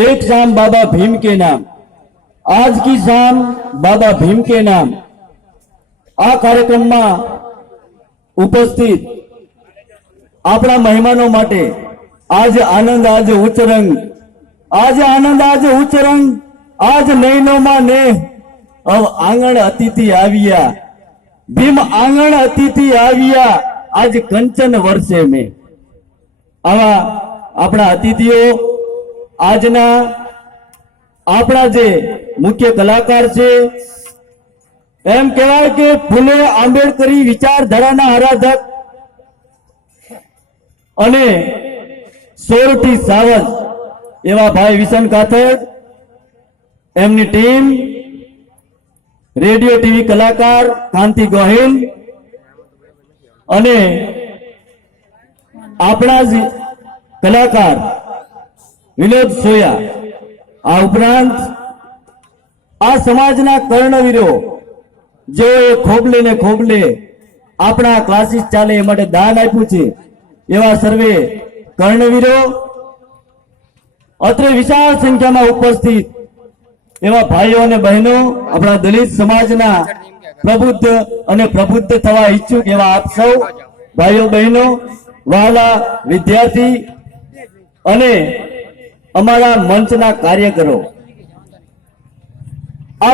एक शाम बाबा भीम के नाम, आज की शाम बाबा भीम के नाम। आ कार्यक्रम में उपस्थित अपना मेहमानों माटे आज आनंद, आज उच्च रंग, आज आनंद, आज उच्च रंग, आज नैनो में ने अब आंगण अतिथि आविया, भीम आंगण अतिथि आविया, आज कंचन वर्षे में। आवा अपना अतिथिओ आजना अपना जे मुख्य कलाकार छे, एम कहेवाय के फूले आंबेडकरी विचारधाराना आराधक अने सोरठी सावज एवा भाई विशन काथड़, एमनी टीम, रेडियो टीवी कलाकार कांति गोहिल अने आपणा ज कलाकार विनोद सोया। आ उपरांत आ समाजना कर्णवीरो जो खोबले ने खोबले अपना क्लासीस चाले ए माटे दान आप्युं छे एवा सर्वे कर्णवीरो, अत्रे विशाल संख्या में उपस्थित एवा भाईओ अने बहनों, अपना दलित समाजना प्रबुद्ध अने प्रबुद्ध थवा इच्छुक एवा आप सौ भाईओ बहनों, वहाला विद्यार्थी अने अमारा मंचना कार्यकरो,